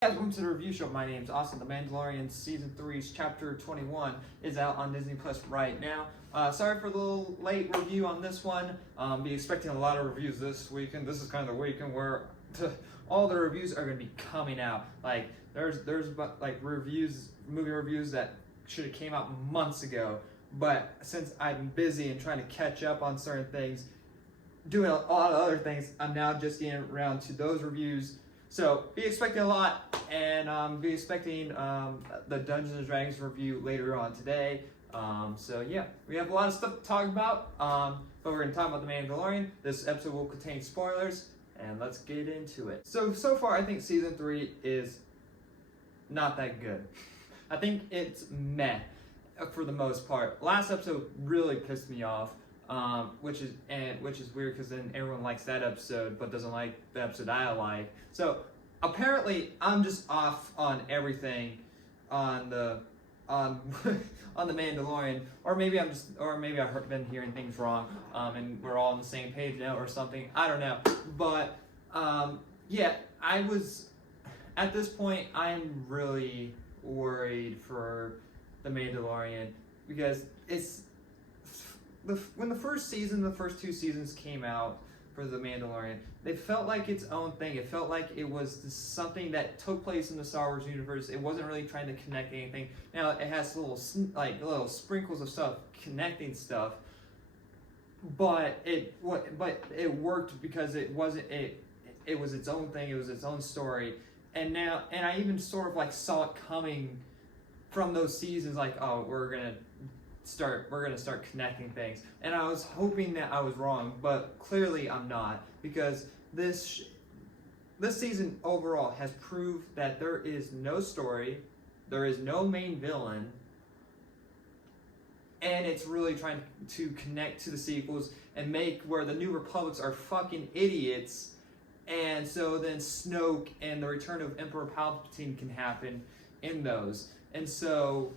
Hey guys, welcome to the review show. My name's Austin. The Mandalorian Season 3's Chapter 21 is out on Disney Plus right now. Sorry for the little late review on this one. Be expecting a lot of reviews this weekend. This is kind of the weekend where all the reviews are going to be coming out. Like there's like movie reviews that should have came out months ago. But since I'm busy and trying to catch up on certain things, doing a lot of other things, I'm now just getting around to those reviews. So be expecting a lot, and be expecting the Dungeons and Dragons review later on today. So yeah, we have a lot of stuff to talk about, but we're going to talk about The Mandalorian. This episode will contain spoilers, and let's get into it. So far I think Season 3 is not that good. I think it's meh for the most part. Last episode really pissed me off. Which is weird because then everyone likes that episode but doesn't like the episode I like. So apparently I'm just off on everything on the on the Mandalorian, or maybe I've been hearing things wrong, and we're all on the same page now or something. I don't know, but yeah, I was at this point. I'm really worried for the Mandalorian because it's. When the first two seasons came out for The Mandalorian, they felt like its own thing. It felt like it was something that took place in the Star Wars universe. It wasn't really trying to connect anything. Now it has little sprinkles of stuff connecting stuff, but it worked because it was its own thing. It was its own story, and I even sort of like saw it coming from those seasons. Like, oh, we're gonna start connecting things, and I was hoping that I was wrong, but clearly I'm not, because this season overall has proved that there is no story, there is no main villain, and it's really trying to connect to the sequels and make where the New Republics are fucking idiots, and so then Snoke and the return of Emperor Palpatine can happen in those, and so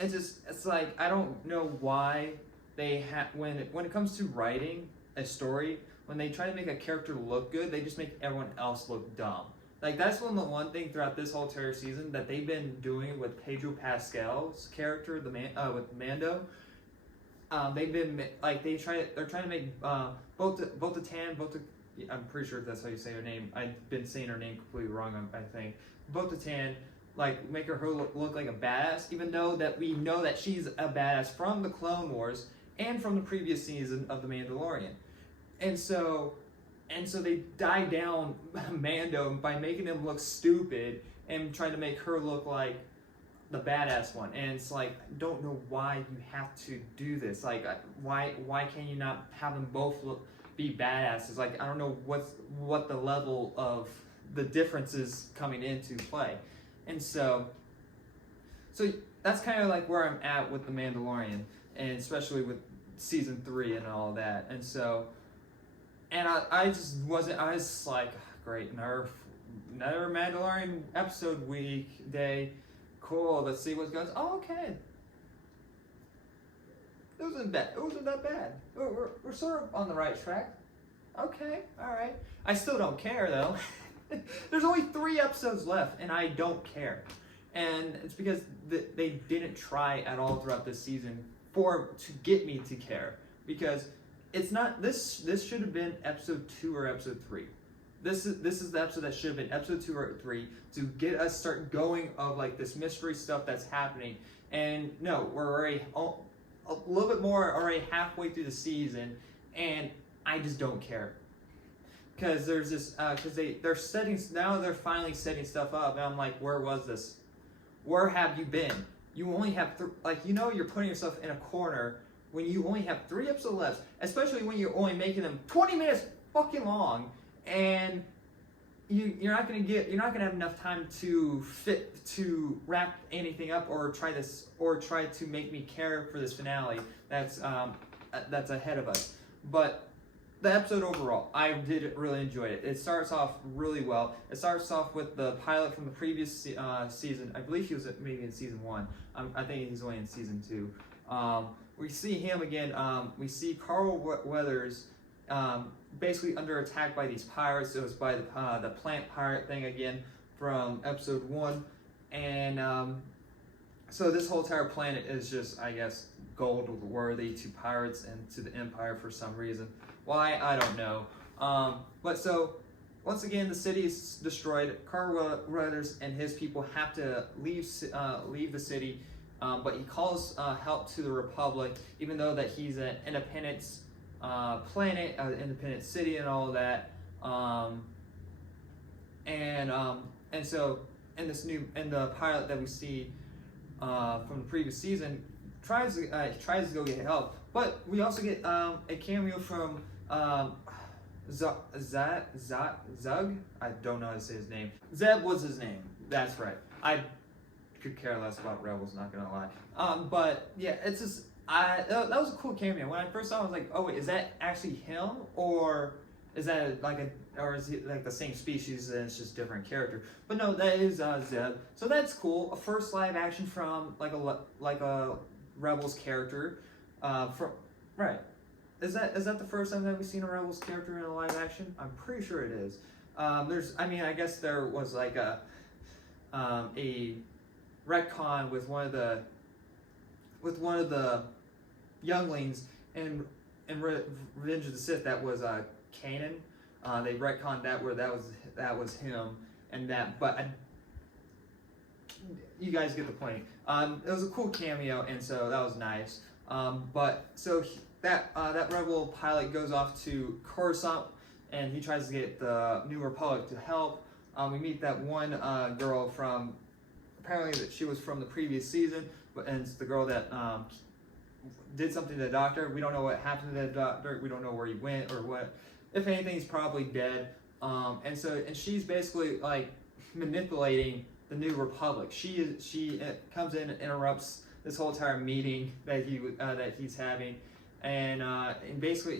it's like, I don't know why they when it comes to writing a story, when they try to make a character look good, they just make everyone else look dumb. Like, that's one thing throughout this whole entire season that they've been doing with Pedro Pascal's character, with Mando. They've been like they're trying to make I'm pretty sure that's how you say her name. I've been saying her name completely wrong, I think. Bo-Katan, like, make her look like a badass, even though that we know that she's a badass from the Clone Wars and from the previous season of The Mandalorian. And so they died down Mando by making him look stupid and trying to make her look like the badass one. And it's like, I don't know why you have to do this. Like, why can't you not have them both be badasses? Like, I don't know what the level of the differences coming into play. And so that's kind of like where I'm at with The Mandalorian, and especially with Season 3 and all that. And so, I was like, great, another Mandalorian episode week, day, cool, let's see what goes. Oh, okay. It wasn't that bad. We're sort of on the right track. Okay, alright. I still don't care, though. There's only 3 episodes left, and I don't care. And it's because they didn't try at all throughout this season to get me to care. Because it's not, this should have been episode 2 or episode 3. This is the episode that should have been episode 2 or 3 to get us start going of like this mystery stuff that's happening. And no, we're already a little bit more already halfway through the season, and I just don't care. Because there's this, they're finally setting stuff up, and I'm like, where was this? Where have you been? You only have, you're putting yourself in a corner when you only have 3 episodes left, especially when you're only making them 20 minutes fucking long, and you're not gonna have enough time to wrap anything up or try to make me care for this finale that's ahead of us. But the episode overall, I did really enjoy it. It starts off really well. It starts off with the pilot from the previous season. I believe he was maybe in season 1. I think he's only in season 2. We see him again. We see Carl Weathers basically under attack by these pirates. It was by the plant pirate thing again. from episode 1, and so this whole entire planet is just, I guess, gold worthy to pirates and to the Empire for some reason. Why, I don't know. But so, once again, the city is destroyed. Carl Weathers and his people have to leave the city, but he calls help to the Republic, even though that he's an independent planet, independent city, and all of that. And so in the pilot that we see from the previous season, tries to go get help, but we also get a cameo from Zug. I don't know how to say his name. Zeb was his name. That's right. I could care less about Rebels, not gonna lie. But yeah, it's just that was a cool cameo. When I first saw it, I was like, oh wait, is that actually him, or is that or is he like the same species and it's just different character? But no, that is Zeb. So that's cool. A first live action from like a Rebels character. Right. Is that the first time that we've seen a Rebels character in a live action? I'm pretty sure it is. I guess there was like a retcon with one of the younglings in Revenge of the Sith that was Kanan. They retconned that where that was him, and that, but you guys get the point. It was a cool cameo, and so that was nice. But so that rebel pilot goes off to Coruscant, and he tries to get the New Republic to help. We meet that one girl from, apparently that she was from the previous season, and it's the girl that did something to the doctor. We don't know what happened to the doctor. We don't know where he went or what. If anything, he's probably dead. And she's basically like manipulating the New Republic. She comes in and interrupts this whole entire meeting that he's having, and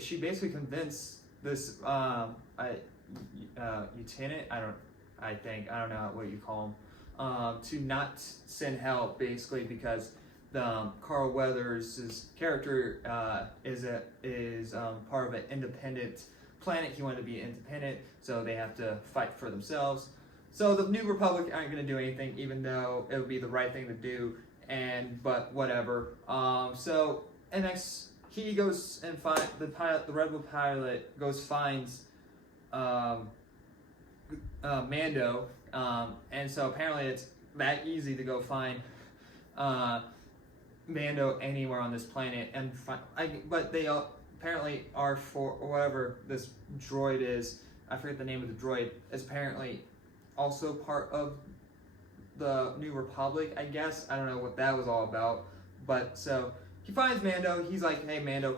she basically convinced this lieutenant, I don't know what you call him, to not send help, basically because Carl Weathers' character is part of an independent planet. He wanted to be independent, so they have to fight for themselves. So the New Republic aren't going to do anything, even though it would be the right thing to do. But whatever. And next he goes and the rebel pilot finds Mando, and so apparently it's that easy to go find Mando anywhere on this planet, but they apparently are, for whatever this droid is, I forget the name of the droid, is apparently also part of the New Republic, I guess. I don't know what that was all about. But so he finds Mando. He's like, hey Mando,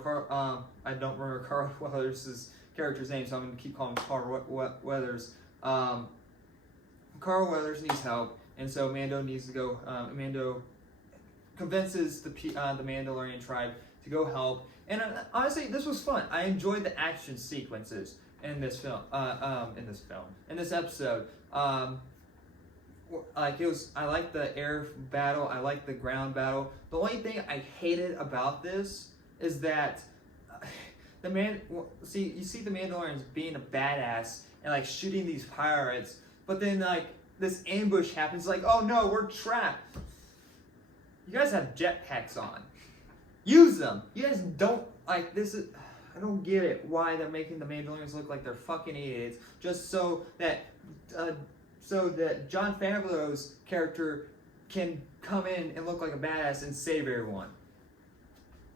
I don't remember Carl Weathers' character's name, so I'm gonna keep calling him Carl Weathers. Carl Weathers needs help, and so Mando needs to go. Mando convinces the Mandalorian tribe to go help. And honestly, this was fun. I enjoyed the action sequences in this film. In this episode. I like the air battle. I like the ground battle. The only thing I hated about this is that you see the Mandalorians being a badass and like shooting these pirates, but then like this ambush happens. Like, oh no, we're trapped. You guys have jetpacks on. Use them. You guys don't like this. I don't get it. Why they're making the Mandalorians look like they're fucking idiots, just so that Jon Favreau's character can come in and look like a badass and save everyone.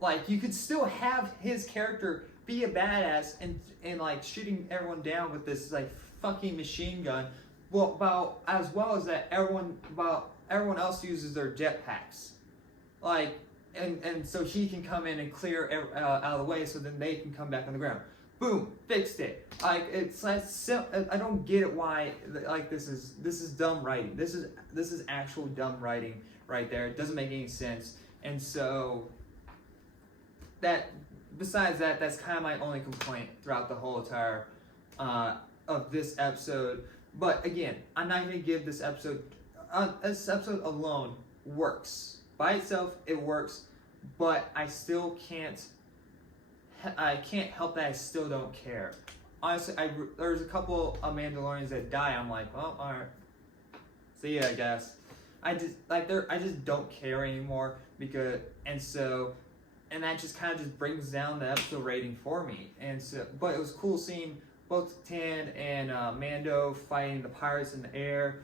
Like, you could still have his character be a badass and like shooting everyone down with this like fucking machine gun. As well as that everyone else uses their jetpacks. Like, and so he can come in and clear out of the way, so then they can come back on the ground. Boom, fixed it. Like, it's like, I don't get it why, like, this is dumb writing. This is actual dumb writing right there. It doesn't make any sense. And so besides that, that's kind of my only complaint throughout the whole entire of this episode. But again, I'm not going to give this episode alone works. By itself, it works, but I still can't help that I still don't care. Honestly, there's a couple of Mandalorians that die. I'm like, well, all right. see ya, I guess. I just don't care anymore and that just kind of just brings down the episode rating for me. And so, but it was cool seeing both Tan and Mando fighting the pirates in the air.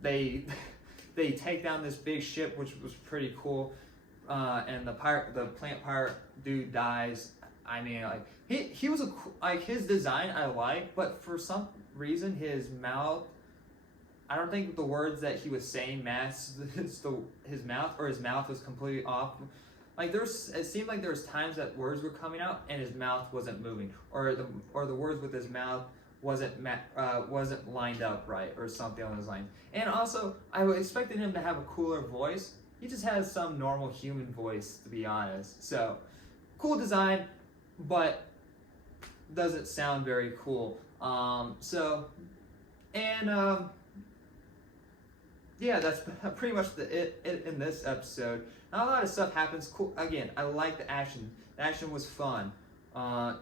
They they take down this big ship, which was pretty cool. And the plant pirate dude dies. I mean, like he was his design I like, but for some reason his mouth. I don't think the words that he was saying matched his mouth, or his mouth was completely off. Like it seemed like there was times that words were coming out and his mouth wasn't moving, or the words with his mouth wasn't lined up right, or something on those lines. And also, I expected him to have a cooler voice. He just has some normal human voice, to be honest. So, cool design, but doesn't sound very cool. Yeah, that's pretty much it in this episode. Not a lot of stuff happens. Cool. Again, I like the action. The action was fun. Minor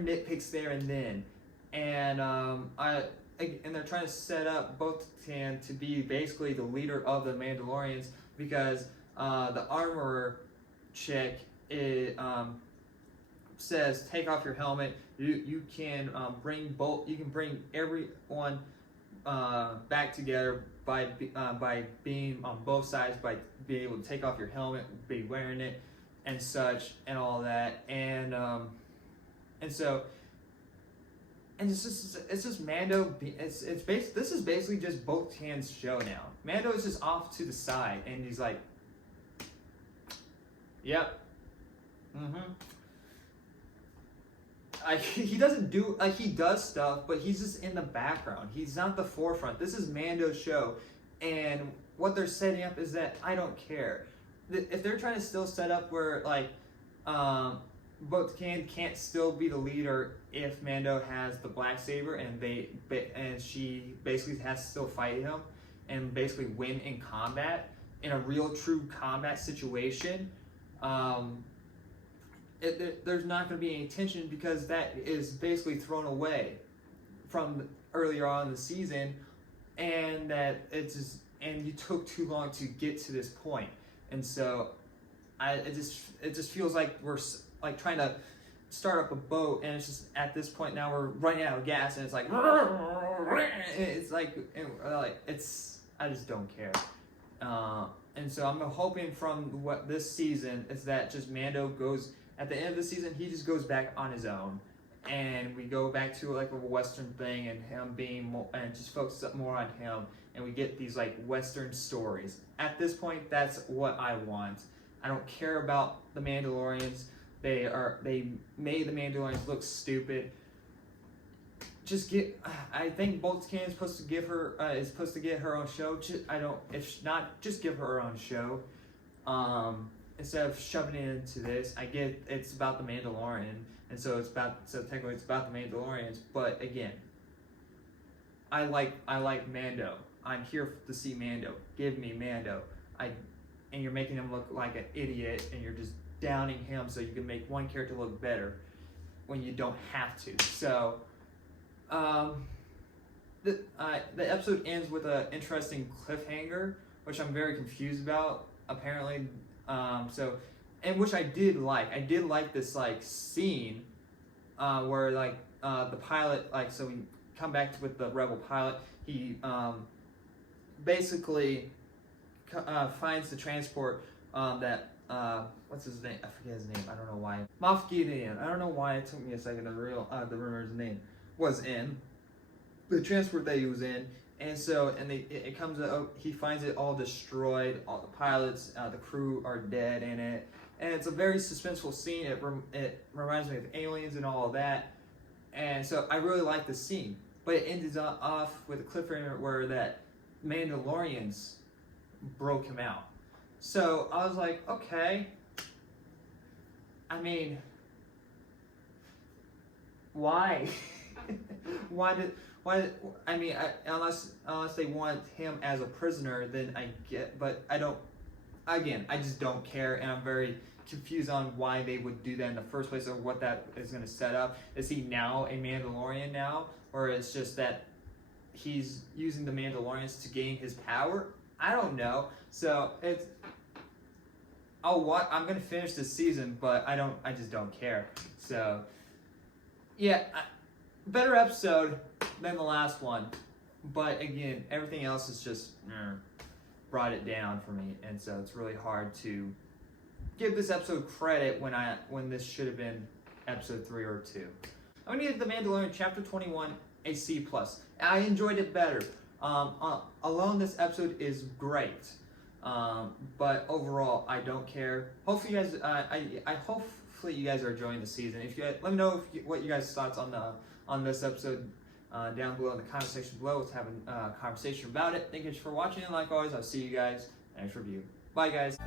nitpicks there and then, and they're trying to set up both Tan to be basically the leader of the Mandalorians, because the armorer chick says, take off your helmet. You can bring everyone back together by being on both sides, by being able to take off your helmet, be wearing it, and such, and all that, and it's just Mando. This is basically just both Tan's show now. Mando is just off to the side, and he's like, yep, he doesn't do, he does stuff, but he's just in the background. He's not the forefront. This is Mando's show, and what they're setting up is that I don't care. If they're trying to still set up where both can't still be the leader if Mando has the black saber and she basically has to still fight him and basically win in combat, in a real true combat situation. There's not going to be any tension, because that is basically thrown away from earlier on in the season, and that and you took too long to get to this point, and so it just feels like we're like trying to start up a boat, and it's just at this point now we're running out of gas, and it's like I just don't care. And so I'm hoping from what this season is that just Mando goes, at the end of the season, he just goes back on his own, and we go back to like a Western thing, and him being more, and just focus up more on him, and we get these like Western stories. At this point, that's what I want. I don't care about the Mandalorians. They made the Mandalorians look stupid. I think Bolton is supposed to get her own show. If not, just give her her own show. Instead of shoving it into this. I get it's about the Mandalorian, and so technically it's about the Mandalorians, but again, I like Mando. I'm here to see Mando. Give me Mando. And you're making him look like an idiot, and you're just downing him so you can make one character look better when you don't have to. So the episode ends with an interesting cliffhanger, which I'm very confused about. Apparently, and which I did like. I did like this scene where the pilot, so we come back with the rebel pilot. He basically finds the transport that what's his name? I forget his name. I don't know why. Moff Gideon. I don't know why it took me a second to remember his name. Was in the transport that he was in. And so, it comes out, he finds it all destroyed, all the pilots, the crew are dead in it, and it's a very suspenseful scene. It reminds me of Aliens and all of that, and so I really like the scene, but it ended off with a cliffhanger where that Mandalorians broke him out. So I was like, okay, I mean, why? Unless they want him as a prisoner, then I get, but I don't, again, I just don't care, and I'm very confused on why they would do that in the first place, or what that is going to set up. Is he now a Mandalorian now, or it's just that he's using the Mandalorians to gain his power. I don't know. So I'm gonna finish this season, but I just don't care. So yeah, better episode than the last one, but again, everything else is just brought it down for me, and so it's really hard to give this episode credit when this should have been episode 3 or 2. I'm gonna give The Mandalorian Chapter 21 a C+. I enjoyed it better. Alone, this episode is great, but overall, I don't care. Hopefully, you guys, hopefully you guys are enjoying the season. If you guys, let me know what you guys' thoughts on this episode down below in the comment section below. Let's have a conversation about it. Thank you for watching, and like always, I'll see you guys next review. Bye, guys.